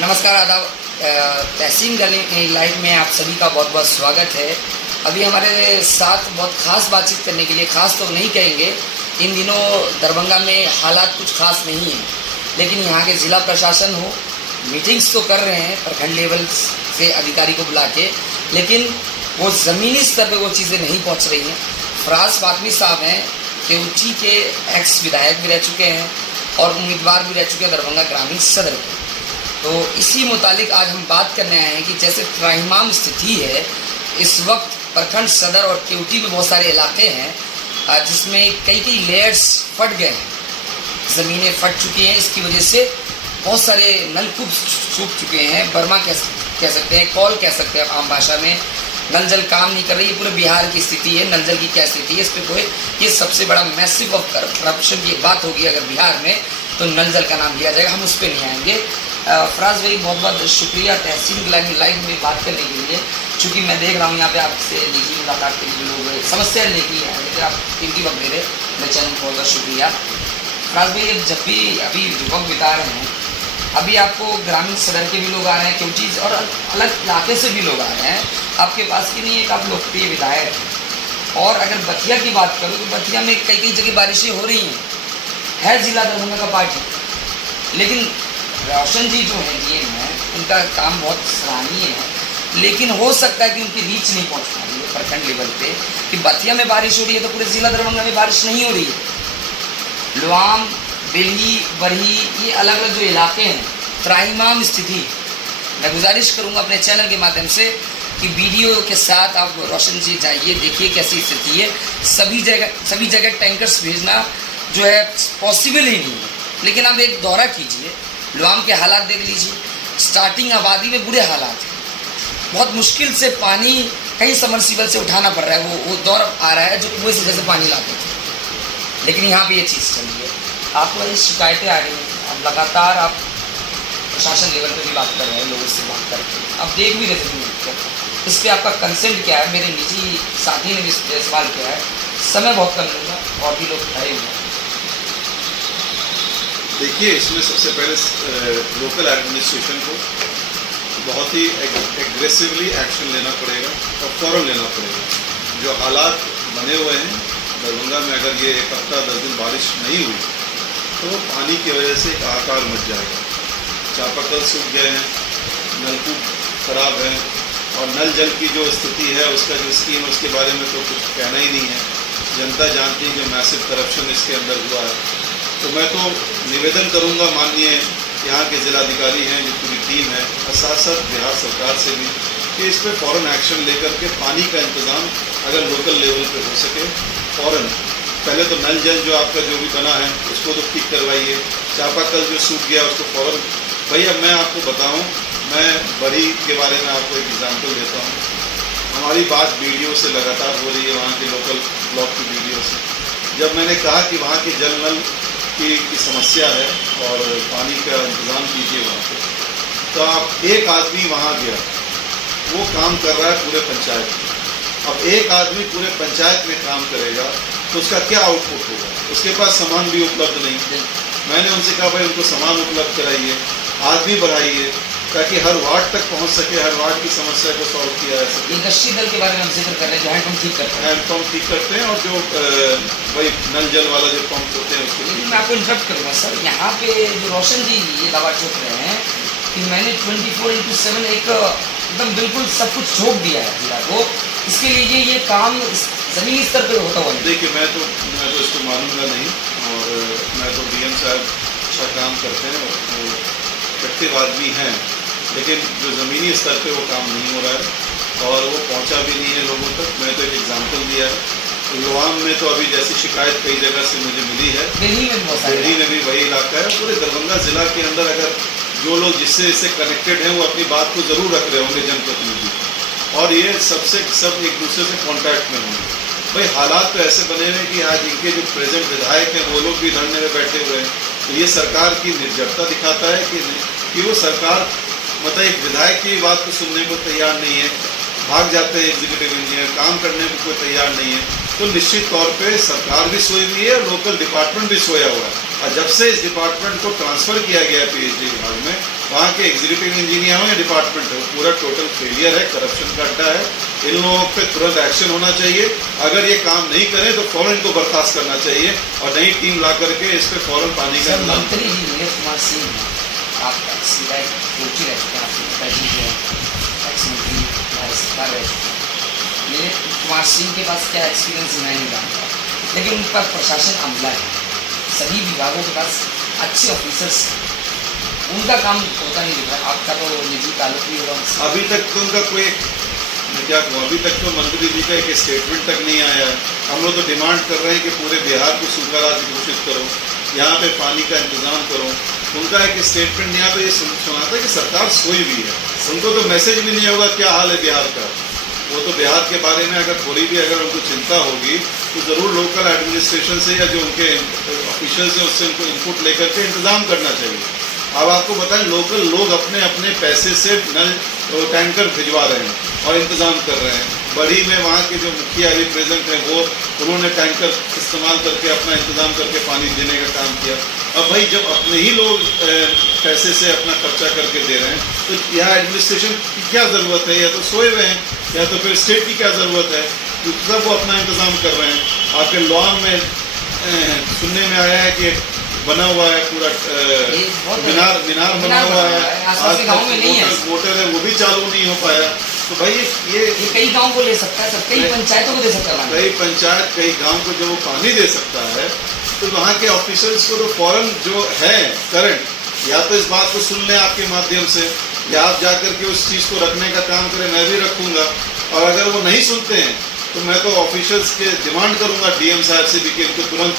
नमस्कार, आदाब। तहसीन गली लाइव में आप सभी का बहुत बहुत स्वागत है। अभी हमारे साथ बहुत ख़ास बातचीत करने के लिए, ख़ास तो नहीं कहेंगे, इन दिनों दरभंगा में हालात कुछ ख़ास नहीं हैं, लेकिन यहाँ के ज़िला प्रशासन हो मीटिंग्स तो कर रहे हैं प्रखंड लेवल से अधिकारी को बुला के, लेकिन वो ज़मीनी स्तर पे वो चीज़ें नहीं पहुँच रही हैं। फराज फातमी साहब हैं, केवटी के एक्स विधायक भी रह चुके हैं और उम्मीदवार भी रह चुके हैं दरभंगा ग्रामीण सदर के। तो इसी मुतालिक आज हम बात करने आए हैं कि जैसे त्राहिमाम स्थिति है इस वक्त प्रखंड सदर और केवटी में बहुत सारे इलाके हैं जिसमें कई लेयर्स फट गए हैं, ज़मीनें फट चुकी हैं। इसकी वजह से बहुत सारे नलकूप सूख चुके हैं, बर्मा कह सकते हैं, कॉल कह सकते हैं आम भाषा में। नल जल काम नहीं कर रही। ये पूरे बिहार की स्थिति है। नल जल की क्या स्थिति है, इस पर कोई ये सबसे बड़ा मैसिव ऑफ करप्शन की बात होगी अगर बिहार में, तो नल जल का नाम लिया जाएगा। हम उस पर नहीं आएंगे। फराज भाई बहुत बहुत शुक्रिया तहसीन लाइव में बात करने के लिए, चूँकि मैं देख रहा हूँ यहाँ पे आपसे निजी मुलाकात के लिए लोग समस्या लेके आए, लेकिन आप कीमती वक्त दे रहे, मैं चैनल बहुत बहुत शुक्रिया। फराज भाई जब भी अभी वक्त बिता रहे हैं, अभी आपको ग्रामीण सदर के भी लोग आ रहे हैं, केवटी और अलग इलाके से भी लोग आ रहे हैं आपके पास की नहीं। एक आप लोकप्रिय विधायक हैं, और अगर बथिया की बात करूँ तो बथिया में कई जगह बारिशें हो रही हैं, है जिला दरभंगा का पार्टी, लेकिन रोशन जी जो हैं डीएम हैं, उनका काम बहुत सराहनीय है, लेकिन हो सकता है कि उनकी रीच नहीं पहुंच पा रही है प्रखंड लेवल पे कि बथिया में बारिश हो रही है तो पूरे जिला दरभंगा में बारिश नहीं हो रही है। लुआम, बेलही, बरही, ये अलग अलग जो इलाके हैं, त्राहिमाम स्थिति। मैं गुजारिश करूंगा अपने चैनल के माध्यम से कि वीडियो के साथ आप रोशन जी जाइए, देखिए कैसी स्थिति है। सभी जगह टैंकर्स भेजना जो है पॉसिबल ही नहीं है, लेकिन आप एक दौरा कीजिए, लुआम के हालात देख लीजिए। स्टार्टिंग आबादी में बुरे हालात हैं, बहुत मुश्किल से पानी कहीं समरसीबल से उठाना पड़ रहा है। वो दौर आ रहा है जो कुएं से जैसे पानी लाते थे, लेकिन यहाँ पे ये चीज़ चल रही है। आपको ये शिकायतें आ रही हैं, अब लगातार आप प्रशासन लेवल पे भी बात कर रहे हैं, लोगों से बात करके आप देख भी रहे थे, इस पर आपका कंसेंट क्या है? मेरे निजी साथी ने भी इस पर सवाल किया है। समय बहुत कम लूँगा, और भी लोग खड़े हुए हैं। देखिए, इसमें सबसे पहले लोकल एडमिनिस्ट्रेशन को बहुत ही एग्रेसिवली एक्शन लेना पड़ेगा और फ़ौरन लेना पड़ेगा। जो हालात बने हुए हैं दरभंगा में, अगर ये एक हफ्ता 10 दिन बारिश नहीं हुई तो पानी की वजह से एक हाहाकार मच जाएगा। चापाकल सूख गए हैं, नलकूप खराब हैं, और नल जल की जो स्थिति है, उसका जो स्कीम है, उसके बारे में तो कुछ कहना ही नहीं है। जनता जानती है कि मैसिव करप्शन इसके अंदर हुआ है। तो मैं तो निवेदन करूंगा माननीय यहाँ के जिलाधिकारी हैं, जो पूरी टीम है, और साथ साथ बिहार सरकार से भी कि इस पर फ़ौरन एक्शन लेकर के पानी का इंतज़ाम अगर लोकल लेवल पे हो सके फ़ौरन। पहले तो नल जल जो आपका जो भी बना है उसको तो ठीक करवाइए। चापाकल जो सूख गया उसको फ़ौरन। भैया मैं आपको बताऊँ, मैं बड़ी के बारे में आपको एक एग्जाम्पल देता हूँ। हमारी बात वीडियो से लगातार हो रही है, वहाँ के लोकल ब्लॉक की वीडियो से। जब मैंने कहा कि वहाँ की जल नल की समस्या है और पानी का इंतज़ाम कीजिए वहाँ पे, तो आप एक आदमी वहाँ गया, वो काम कर रहा है पूरे पंचायत में। अब एक आदमी पूरे पंचायत में काम करेगा तो उसका क्या आउटपुट होगा? उसके पास सामान भी उपलब्ध नहीं। मैंने उनसे कहा भाई उनको सामान उपलब्ध कराइए, आदमी बढ़ाइए, ताकि हर वार्ड तक पहुंच सके, हर वार्ड की समस्या को सॉल्व किया जा सके। इंडस्ट्री दल के बारे में हम जिक्र कर रहे हैं, जो हैंडपम्प ठीक करते हैं, हैंडपम्प ठीक करते हैं, और जो भाई नल जल वाला जो पंप होते हैं उसको। लेकिन मैं आपको इंटरप्ट करूँगा सर, यहाँ पे जो रोशन जी ये दावा ठोक रहे हैं कि मैंने 24/7 एकदम बिल्कुल सब कुछ झोंक दिया है जिला को, इसके लिए ये काम ज़मीनी स्तर पर होता हुआ। देखिए, मैं तो इसको मानूंगा नहीं, और मैं तो डीएम साहब अच्छा काम करते हैं, वो एक्टिव आदमी हैं, लेकिन जो ज़मीनी स्तर पे वो काम नहीं हो रहा है और वो पहुंचा भी नहीं है लोगों तक। मैं तो एक एग्जांपल दिया है। लुआम में तो अभी जैसी शिकायत कई जगह से मुझे मिली है, दिल्ली में भी वही इलाका है। पूरे दरभंगा ज़िला के अंदर अगर जो लोग जिससे इससे कनेक्टेड हैं वो अपनी बात को ज़रूर रख रहे होंगे जनप्रतिनिधि, और ये सब एक दूसरे से कॉन्टैक्ट में होंगे। भाई हालात तो ऐसे बने हुए कि आज इनके जो प्रेजेंट विधायक हैं वो लोग भी धरने में बैठे हुए हैं। तो ये सरकार की निर्जरता दिखाता है कि वो सरकार मतलब एक विधायक की बात को सुनने को तैयार नहीं है, भाग जाते हैं एग्जीक्यूटिव इंजीनियर, काम करने को कोई तैयार नहीं है। तो निश्चित तौर पे सरकार भी सोई हुई है, लोकल डिपार्टमेंट भी सोया हुआ है। और जब से इस डिपार्टमेंट को ट्रांसफ़र किया गया पीएचडी विभाग में, वहाँ के एग्जीक्यूटिव इंजीनियर या डिपार्टमेंट है पूरा टोटल फेलियर है, करप्शन का अड्डा है। इन लोगों पे तुरंत एक्शन होना चाहिए। अगर ये काम नहीं करें तो फौरन इनको बर्खास्त करना चाहिए और नई टीम ला करके इस पे फौरन पानी का इंतजाम। मंत्री जी नीरज कुमार सिंह आप सीधा कोची रहते हैं, आपके पिताजी जो है एक्स मंत्री भाजपा रहे। नीरज कुमार सिंह के पास क्या एक्सपीरियंस मैं नहीं जानता, लेकिन उनका प्रशासन अमला है, सभी विभागों के पास अच्छे ऑफिसर्स, उनका काम होता नहीं दिख रहा। आपका तो निजी ताल्लुक भी होगा। अभी तक तो उनका कोई, मैं क्या कहूँ, अभी तक तो मंत्री जी का एक स्टेटमेंट तक नहीं आया है। हम लोग तो डिमांड कर रहे हैं कि पूरे बिहार को सूखा राज्य घोषित करो, यहाँ पे पानी का इंतजाम करो। उनका एक स्टेटमेंट नहीं आता। ये सुना था कि सरकार सोई भी है, उनको तो मैसेज भी नहीं होगा क्या हाल है बिहार का। वो तो बिहार के बारे में अगर थोड़ी भी अगर उनको चिंता होगी तो ज़रूर लोकल एडमिनिस्ट्रेशन से या जो उनके ऑफिशियल्स हैं उससे उनको इनपुट लेकर के इंतज़ाम करना चाहिए। अब आपको बताएं, लोकल लोग अपने अपने पैसे से नल टैंकर भिजवा रहे हैं और इंतज़ाम कर रहे हैं। बड़ी में वहाँ के जो मुखिया अभी प्रेजेंट हैं वो उन्होंने टैंकर इस्तेमाल करके अपना इंतज़ाम करके पानी देने का काम किया। अब भाई जब अपने ही लोग पैसे से अपना खर्चा करके दे रहे हैं तो यहाँ एडमिनिस्ट्रेशन की क्या ज़रूरत है? या तो सोए हुए हैं या तो फिर स्टेट की क्या ज़रूरत है? तो सब वो अपना इंतज़ाम कर रहे हैं। आपके लॉन में सुनने में आया है कि बना हुआ है पूरा मीनार बना हुआ है, आज तक मोटर है वो भी चालू नहीं हो पाया। तो भाई ये कई गांव को ले सकता है सर, कई पंचायतों को दे सकता है, कई पंचायत कई गांव को जब वो पानी दे सकता है तो वहाँ के ऑफिसर्स को तो फौरन जो है करंट या तो इस बात को सुन लें आपके माध्यम से, या आप जाकर के उस चीज़ को रखने का काम करें, मैं भी रखूँगा। और अगर वो नहीं सुनते हैं तो मैं तो ऑफिशियल्स के डिमांड करूंगा डीएम साहब से भी कि इनको तुरंत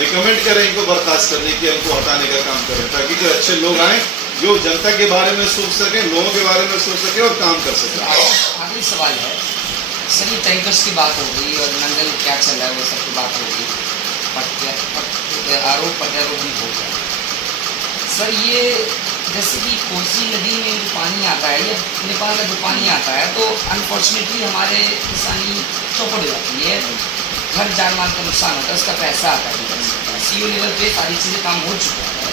रिकमेंड करें, इनको बर्खास्त करने की, इनको हटाने का काम करें, ताकि जो अच्छे लोग आएँ जो जनता के बारे में सोच सकें, लोगों के बारे में सोच सकें और काम कर सकें। आखिरी सवाल है सर, ये टैंकर्स की बात हो गई और नंगल क्या चल रहा है वो सब की बात हो गई, आरोप प्रत्यारोप भी हो गया सर। ये जैसे कि कोसी नदी में जो पानी आता है या नेपाल का जो पानी आता है तो अनफॉर्चुनेटली हमारे किसानी चौपट हो जाती है, घर जान माल का नुकसान होता है, उसका पैसा आता है। सीओ लेवल पे सारी चीज़ें काम हो चुका है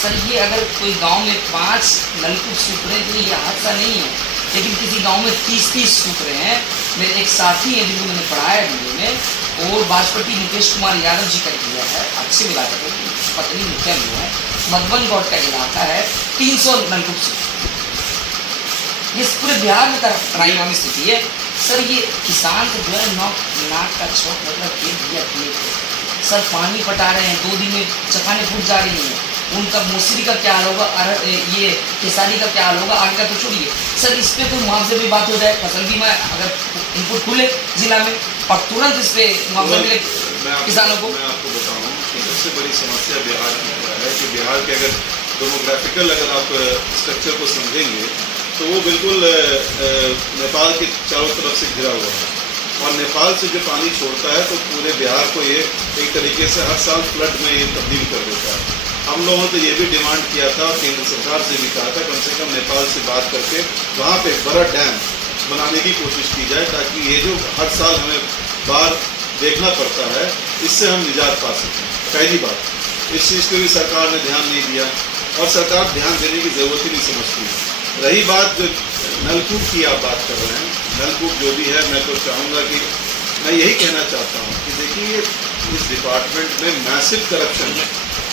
सर। ये अगर कोई गांव में 5 नलकूप सूख रहे हैं तो ये हादसा नहीं है, लेकिन किसी गांव में 30-30 सूख रहे हैं। मेरे एक साथी हैं जिनको मैंने पढ़ाया दिल्ली में, और बाजपट्टी मुकेश कुमार यादव जी का किया है, अच्छे इलाके को पत्नी मुखिया भी है, मधुबन गौड़ का इलाका है, 300 नलकूप सूख, ये पूरे बिहार में त्राहिमामी स्थिति है सर। ये किसान को जो है नाक का छोट मतलब दिया सर, पानी पटा रहे हैं, 2 दिन में चखाने फूट जा रही हैं, उनका मौसरी का क्या हाल होगा, ये किसानी का क्या हाल होगा, आगे का तो छोड़िए सर। इस पर कोई मुआवजे की बात हो जाए, फसल बीमा अगर इनपुट खुले जिला में और तुरंत इस पर मुआवजा मिले किसानों को। मैं आपको बताऊँ कि सबसे बड़ी समस्या बिहार की क्या है कि बिहार के अगर डेमोग्राफिकल अगर आप स्ट्रक्चर को समझेंगे तो वो बिल्कुल नेपाल के चारों तरफ से घिरा हुआ है, और नेपाल से जो पानी छोड़ता है तो पूरे बिहार को ये एक तरीके से हर साल फ्लड में ये तब्दील कर देता है। हम लोगों ने ये भी डिमांड किया था और केंद्र सरकार से भी कहा था कम से कम नेपाल से बात करके वहाँ पे बड़ा डैम बनाने की कोशिश की जाए, ताकि ये जो हर साल हमें बाढ़ देखना पड़ता है इससे हम निजात पा सकें। पहली बात, इस चीज़ को भी सरकार ने ध्यान नहीं दिया और सरकार ध्यान देने की ज़रूरत ही नहीं समझती। रही बात जो नलकूप की आप बात कर रहे हैं, नलकूप जो भी है, मैं तो चाहूँगा कि मैं यही कहना चाहता हूँ कि देखिए इस डिपार्टमेंट में मैसिव करप्शन है,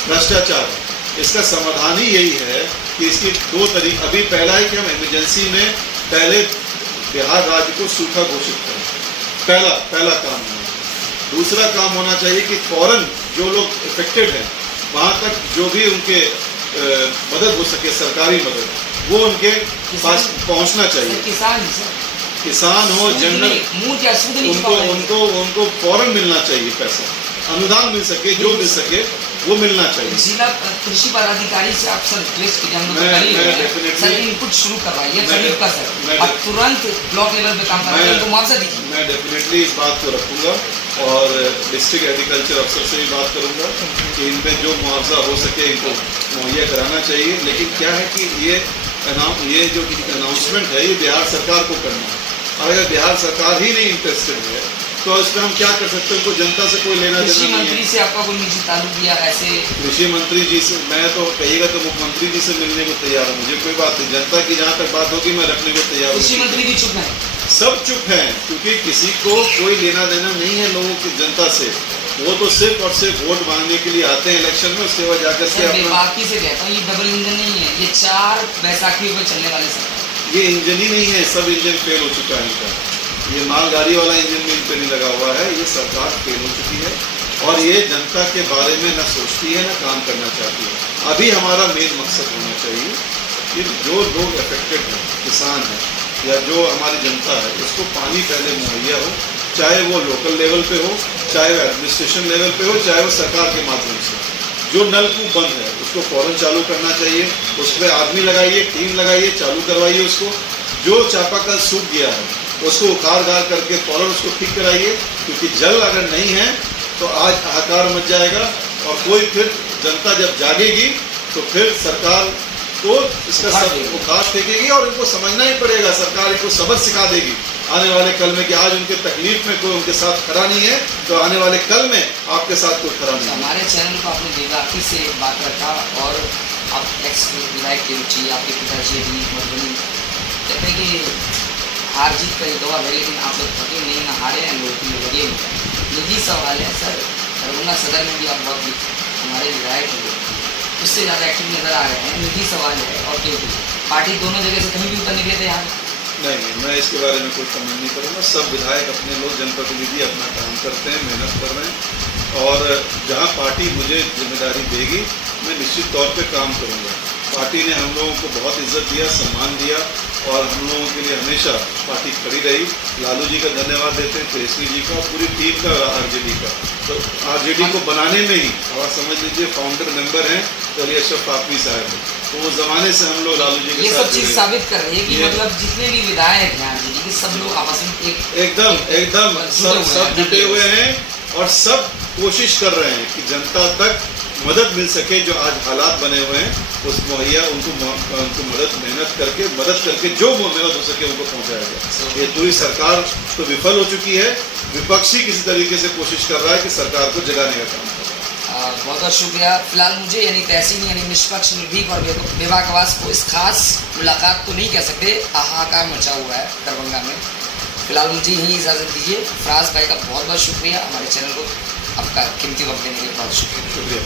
भ्रष्टाचार है। इसका समाधान ही यही है कि इसकी 2 तरीके, अभी पहला है कि हम इमरजेंसी में पहले बिहार राज्य को सूखा घोषित करें, पहला काम है। दूसरा काम होना चाहिए कि फौरन जो लोग इफेक्टेड हैं वहाँ तक जो भी उनके मदद हो सके, सरकारी मदद, वो उनके पास पहुँचना चाहिए। किसान हो, जनरल, उनको फौरन मिलना चाहिए पैसा, अनुदान मिल सके, जो मिल सके वो मिलना चाहिए। जिला कृषि पदाधिकारी से आप सर रिक्वेस्ट सर इनपुट शुरू करवाइए खरीफ का सर, और तुरंत ब्लॉक लेवल पे काम करवाइए, उनको मुआवजा दीजिए। मैं डेफिनेटली इस बात को रखूँगा और डिस्ट्रिक्ट एग्रीकल्चर अफसर से भी बात करूँगा कि इन पर जो मुआवजा हो सके इनको मुहैया कराना चाहिए। लेकिन क्या है कि ये जो अनाउंसमेंट है ये बिहार सरकार को करना है, और अगर बिहार सरकार ही नहीं इंटरेस्टेड है तो इस पर हम क्या कर सकते हैं? उनको जनता से कोई लेना कृषि देना नहीं मंत्री है। से आपका कोई निजी ताल्लुक या ऐसे? कृषि मंत्री जी से मैं तो कहिएगा तो मुख्यमंत्री जी से मिलने को तैयार हूँ, मुझे कोई बात नहीं। जनता की जहाँ तक बात होगी मैं रखने को तैयार हूँ। कृषि मंत्री भी चुप है? सब चुप हैं, क्योंकि किसी को कोई लेना देना नहीं है लोगों की जनता से। वो तो सिर्फ और सिर्फ वोट मांगने के लिए आते हैं इलेक्शन में, उसके बाद जाकर के अपना बाकी से कहता हूँ, ये डबल इंजन नहीं है, ये 4 बैसाखियों पर चलने वाले सरकार। ये इंजन ही नहीं है, सब इंजन फेल हो चुका है इनका। ये मालगाड़ी वाला इंजन भी इन पर नहीं लगा हुआ है। ये सरकार फेल हो चुकी है और ये जनता के बारे में न सोचती है न काम करना चाहती है। अभी हमारा मेन मकसद होना चाहिए कि जो लोग अफेक्टेड हैं, किसान हैं या जो हमारी जनता है, उसको पानी पहले मुहैया हो, चाहे वो लोकल लेवल पे हो, चाहे वो एडमिनिस्ट्रेशन लेवल पे हो, चाहे वो सरकार के माध्यम से। जो नलकूप बंद है उसको फौरन चालू करना चाहिए, उस पर आदमी लगाइए, टीम लगाइए, चालू करवाइए उसको। जो चापाकल सूख गया है उसको उखाड़ गाड़ करके फौरन उसको ठीक कराइए, क्योंकि जल अगर नहीं है तो आज हाहाकार मच जाएगा और कोई फिर जनता जब जागेगी तो फिर सरकार को इसका सब उखाड़ फेंकेगी और इनको समझना ही पड़ेगा। सरकार इनको सबक सिखा देगी आने वाले कल में कि आज उनके तकलीफ में कोई उनके साथ खड़ा नहीं है तो आने वाले कल में आपके साथ कोई खड़ा नहीं है। हमारे चैनल को आपने बेबाकी से बात रखा और आप एक्स विधायक के रुचि, आपके पिताजी भी मधुबनी कहते हैं कि हार जीत का ये दौर है, लेकिन आप लोग थके नहीं, ना हारे हैं, लोग लगे हुए हैं। निजी सवाल है सर, दरभंगा सदर में भी आप बहुत हमारे विधायक हैं, उससे ज़्यादा एक्टिव नजर आ रहे हैं। निजी सवाल है और क्यों पार्टी दोनों जगह से कहीं भी उतरने के लिए तैयार है? नहीं, मैं इसके बारे में कोई कमेंट नहीं करूँगा। सब विधायक अपने लोग जनप्रतिनिधि अपना काम करते हैं, मेहनत कर रहे हैं और जहाँ पार्टी मुझे जिम्मेदारी देगी मैं निश्चित तौर पे काम करूँगा। पार्टी ने हम लोगों को बहुत इज्जत दिया, सम्मान दिया और हम लोगों के लिए हमेशा पार्टी खड़ी रही। लालू जी का धन्यवाद देते हैं, तेजस्वी जी का, पूरी टीम का, आरजेडी का। तो आरजेडी को बनाने में ही आप समझ लीजिए फाउंडर मेंबर हैं तो अली अशरफ फातमी साहब हैं। तो वो ज़माने से हम लोग लालू जी के ये साथ सब चीज़ साबित कर रही है कि मतलब जितने भी विधायक हैं आरजेडी के, सब लोग आपस में एकदम सब जुटे हुए हैं और सब कोशिश कर रहे हैं कि जनता तक मदद मिल सके। जो आज हालात बने हुए हैं उस मुहैया उनको मेहनत करके जो मदद हो सके उनको पहुंचाया जाए। ये पूरी सरकार तो विफल हो चुकी है, विपक्षी किसी तरीके से कोशिश कर रहा है कि सरकार को जगाने का काम कर रहा है। बहुत बहुत शुक्रिया। फिलहाल मुझे यानी तहसीन यानी निष्पक्ष, निर्भीक और बेबाकवास को इस खास मुलाकात को नहीं कह सकते, हाहाकार मचा हुआ है दरभंगा में। फिलहाल मुझे यही इजाज़त दीजिए। फराज भाई का बहुत बहुत शुक्रिया, हमारे चैनल को आपका कीमती वक्त देने के लिए बहुत शुक्रिया।